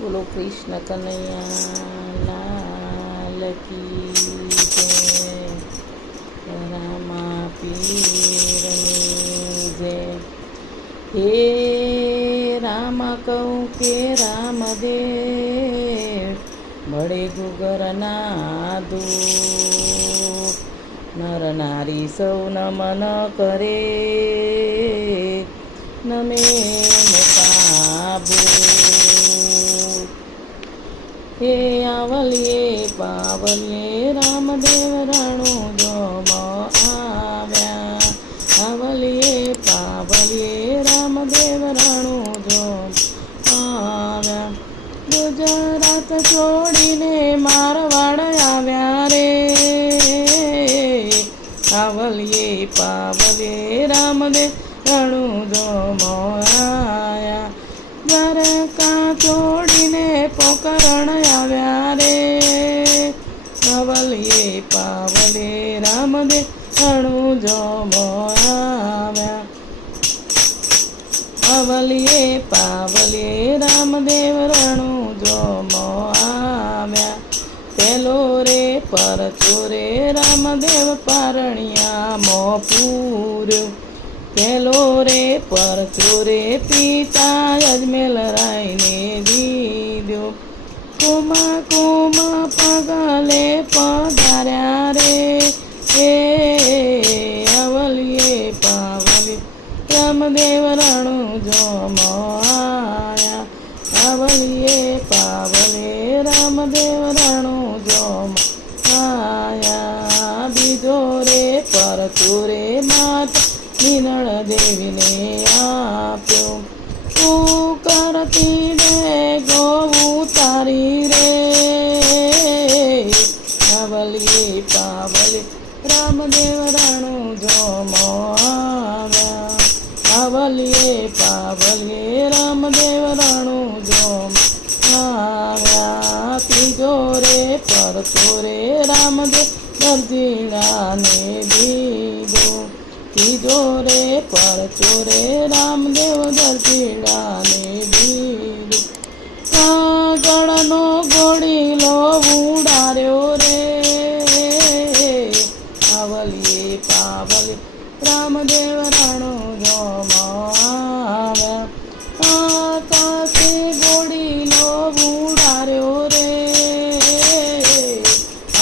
બોલો કૃષ્ણ કનૈયા લાલ કી જય, રામા પીરની જય। હે રામ કહું કે રામદેવ મળે ગુગરના દૂત, નર નારી સૌ નમન કરે નમે મોટા હે આવલીએ પાવલીએ રામદેવ રાણો જોમ આવ્યા, આવલીએ પાવલીએ રામદેવ રાણો જોમ આવ્યા। ગુજરાત છોડીને મારવાડ આવ્યા રે, આવલીએ પાવલીએ રામદેવ રાણો જોમ આવ્યા। દ્વારકા છોડીને પોકરણ આવ્યા રે, આવલીએ પાવલીએ રામદેવ રાણો જોમ આવ્યા। આવલીએ પાવલીએ રામદેવ રાણો જોમ આવ્યા। પેલો રે પરચો રે રામદેવ પારણિયામાં પૂર્યો, પેલો રે પરચો રે પિતા અજમેલ રાયને દીધો। કુમા કુમા પગલે પધાર્યા રે, હે આવલીએ પાવલી રામદેવ રાણો જોમ આવ્યા। આવલીએ પાવલીએ રામદેવ રાણો જોમ આવ્યા। બીજો રે પરચો રે માતા નીનળ દેવીને આપ્યો, તું કરતી રે ગોવું તારી રે, આવલીએ પાવલી રામદેવ રાણો જોમ આવ્યા। આવલીએ પાવલીએ રામદેવ રાણો જોમ આવ્યા। ત્રીજો રે પરચો રે રામદેવ દરજીડાને દીધો, ત્રીજો રે પરચો રે રામદેવ દરજીડાને દીધો। કાગળનો ઘોડીલો ઉડાર્યો રે, આવલીએ પાવલી રામદેવ રાણો જોમ આવ્યા। આકાશે ઘોડીલો ઉડાર્યો રે,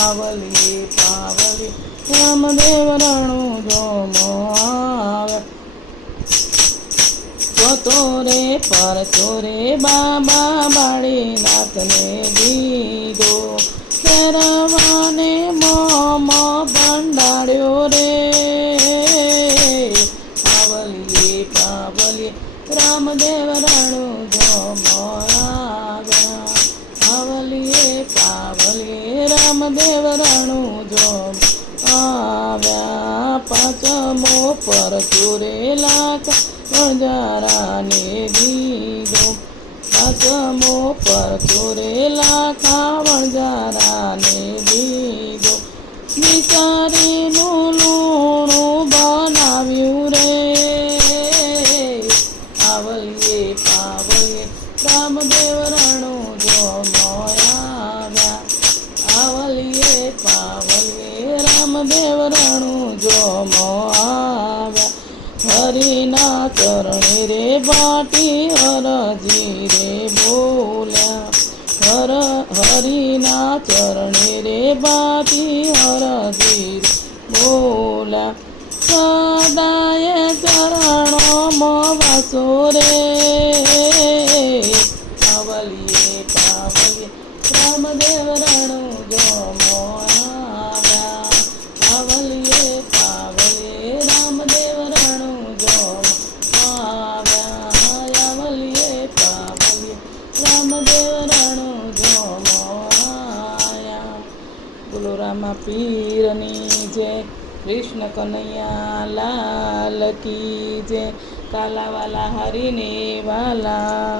આવલીએ પાવલી રામદેવ રાણો જોમ આવ્યા। ચોથો રે પરચો રે બાબા બાળીનાથને દીધો, ફેરવાને મોમ ભંડાળ્યો રે, આવલીએ પાવલીએ રામદેવ રાણો જોમ આવ્યા। આવલીએ પાવલીએ રામદેવ રાણો જોમ આવ્યા। પાંચમો પરચો રે લાખ વણજારાને દીધો, પાંચમો પરચો રે લાખા વણજારાને દીધો। વિચારીનું લૂણું બનાવ્યું રે, આવલીએ પાવલીએ રામદેવ રાણો જોમ આવ્યા। આવલીએ પાવલીએ રામદેવ રાણો જોમ આવ્યા। હરિના ચરણે રે બાટી હરજી રે બોલ્યા, હરિના ચરણે રે બાટી હરજી રે બોલ્યા। સદાય ચરણોમાં વાસો રે, આવલીએ પાવલીએ રામદેવ રાણો જોમ આવ્યા। આવલીએ પાવલીએ રામદેવ રાણો જોમ આવ્યા। આવલીએ પાવલીએ રામદેવ રાણો જોમ આવ્યા। બોલો રામા પીરની જય, કૃષ્ણ કનૈયા લાલ કી જય, કાલાવાલા હરીને વાલા।